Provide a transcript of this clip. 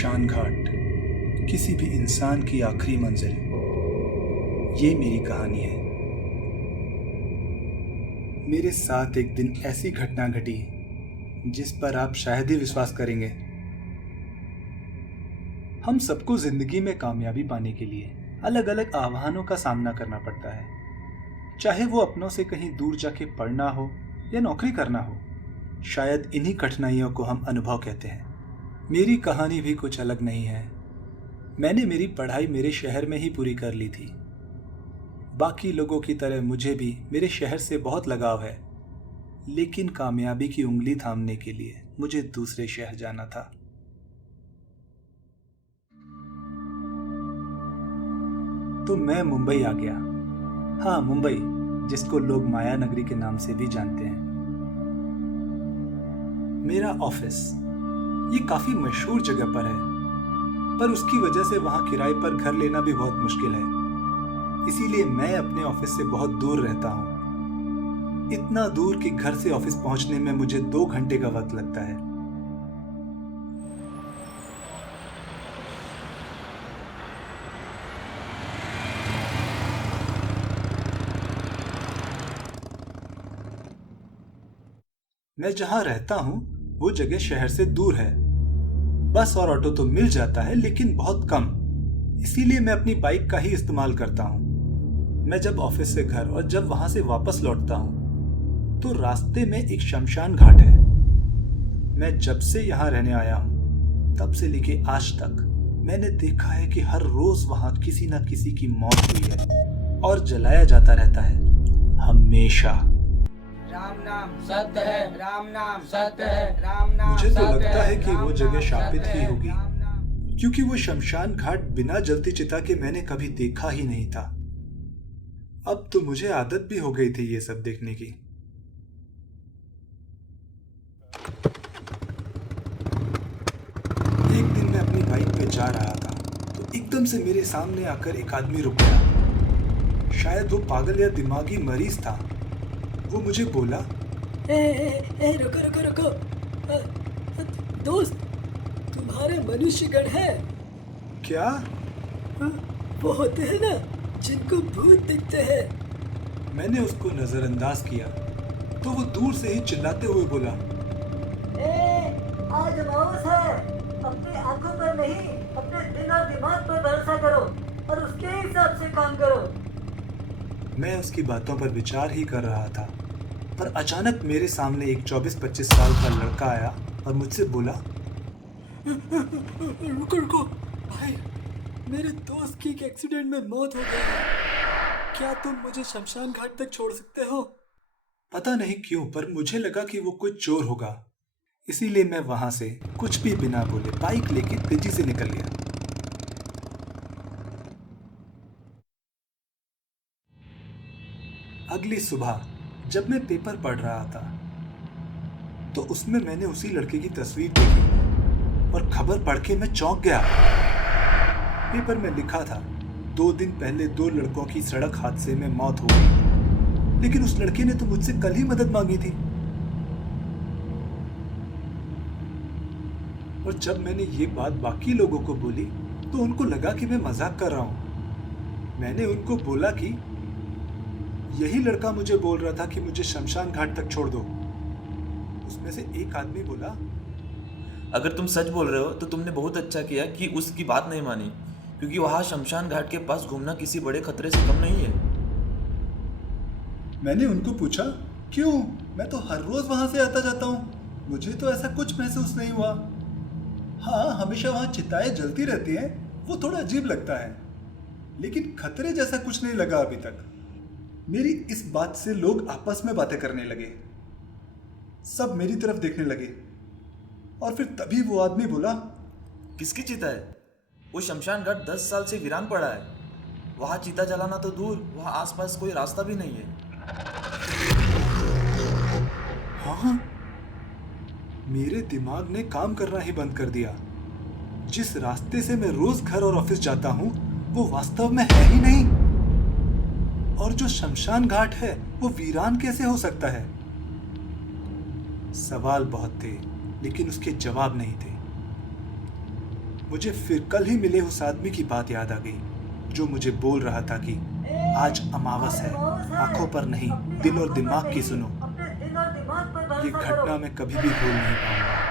शमशान घाट किसी भी इंसान की आखिरी मंजिल, ये मेरी कहानी है। मेरे साथ एक दिन ऐसी घटना घटी जिस पर आप शायद ही विश्वास करेंगे। हम सबको जिंदगी में कामयाबी पाने के लिए अलग अलग आह्वानों का सामना करना पड़ता है, चाहे वो अपनों से कहीं दूर जाके पढ़ना हो या नौकरी करना हो। शायद इन्हीं कठिनाइयों को हम अनुभव कहते हैं। मेरी कहानी भी कुछ अलग नहीं है। मैंने मेरी पढ़ाई मेरे शहर में ही पूरी कर ली थी। बाकी लोगों की तरह मुझे भी मेरे शहर से बहुत लगाव है, लेकिन कामयाबी की उंगली थामने के लिए मुझे दूसरे शहर जाना था। तो मैं मुंबई आ गया। हाँ, मुंबई, जिसको लोग माया नगरी के नाम से भी जानते हैं। मेरा ऑफिस ये काफी मशहूर जगह पर है, पर उसकी वजह से वहां किराए पर घर लेना भी बहुत मुश्किल है। इसीलिए मैं अपने ऑफिस से बहुत दूर रहता हूं। इतना दूर कि घर से ऑफिस पहुंचने में मुझे 2 घंटे का वक्त लगता है। मैं जहां रहता हूं वो जगह शहर से दूर है। बस और ऑटो तो मिल जाता है, लेकिन बहुत कम। इसीलिए मैं अपनी बाइक का ही इस्तेमाल करता हूं। मैं जब ऑफिस से घर और जब वहां से वापस लौटता हूं तो रास्ते में एक शमशान घाट है। मैं जब से यहाँ रहने आया हूं तब से लेके आज तक मैंने देखा है कि हर रोज वहां किसी न किसी की मौत हुई है और जलाया जाता रहता है, हमेशा। राम नाम सत्य है, राम नाम सत्य है, राम नाम मुझे तो सत्य लगता है कि राम वो जगह नाम शापित सत्य ही है, होगी, राम नाम। क्योंकि वो शमशान घाट बिना जलती चिता के मैंने कभी देखा ही नहीं था। अब तो मुझे आदत भी हो गई थी ये सब देखने की। एक दिन मैं अपनी बाइक पे जा रहा था तो एकदम से मेरे सामने आकर एक आदमी रुक गया। शायद वो पागल या दिमागी मरीज था। वो मुझे बोला, रुको रुको रुको। दोस्त, तुम्हारे मनुष्यगण है? क्या? वो होते हैं ना जिनको भूत दिखते हैं। मैंने उसको नजरअंदाज किया तो वो दूर से ही चिल्लाते हुए बोला, आज अमावस है, अपनी आंखों पर नहीं अपने दिल और दिमाग पर भरोसा करो और उसके हिसाब से काम करो। मैं उसकी बातों पर विचार ही कर रहा था, पर अचानक मेरे सामने एक 24-25 साल का लड़का आया और मुझसे बोला, रुको रुको भाई, मेरे दोस्त की एक एक्सीडेंट में मौत हो गई है। क्या तुम मुझे शमशान घाट तक छोड़ सकते हो? पता नहीं क्यों, पर मुझे लगा कि वो कोई चोर होगा। इसीलिए मैं वहां से कुछ भी बिना बोले बाइक लेके तेजी से निकल गया। अगली सुबह जब मैं पेपर पढ़ रहा था तो उसमें मैंने उसी लड़के की तस्वीर देखी और खबर पढ़ के मैं चौंक गया। पेपर में लिखा था, 2 दिन पहले 2 लड़कों की सड़क हादसे में मौत हो गई, लेकिन उस लड़के ने तो मुझसे कल ही मदद मांगी थी। और जब मैंने ये बात बाकी लोगों को बोली तो उनको लगा कि मैं मजाक कर रहा हूं। मैंने उनको बोला कि यही लड़का मुझे बोल रहा था कि मुझे शमशान घाट तक छोड़ दो। उसमें से एक आदमी बोला, अगर तुम सच बोल रहे हो तो तुमने बहुत अच्छा किया कि उसकी बात नहीं मानी, क्योंकि वहां शमशान घाट के पास घूमना किसी बड़े खतरे से कम नहीं है। मैंने उनको पूछा, क्यों? मैं तो हर रोज वहां से आता जाता हूँ, मुझे तो ऐसा कुछ महसूस नहीं हुआ। हाँ, हमेशा वहां चिताएं जलती रहती हैं, वो थोड़ा अजीब लगता है, लेकिन खतरे जैसा कुछ नहीं लगा अभी तक। मेरी इस बात से लोग आपस में बातें करने लगे, सब मेरी तरफ देखने लगे, और फिर तभी वो आदमी बोला, किसकी चिता है? वो शमशान घाट 10 साल से वीरान पड़ा है। वहां चिता जलाना तो दूर, वहां आसपास कोई रास्ता भी नहीं है। हाँ, मेरे दिमाग ने काम करना ही बंद कर दिया। जिस रास्ते से मैं रोज घर और ऑफिस जाता हूँ वो वास्तव में है ही नहीं, और जो शमशान घाट है वो वीरान कैसे हो सकता है? सवाल बहुत थे, लेकिन उसके जवाब नहीं थे। मुझे फिर कल ही मिले उस आदमी की बात याद आ गई जो मुझे बोल रहा था कि आज अमावस है, आंखों पर नहीं, अपनी दिल और आंखों पर दिमाग की नहीं, सुनो। अपने दिल और दिमाग पर ये भरोसा करो। घटना मैं कभी भी भूल नहीं पाऊंगा।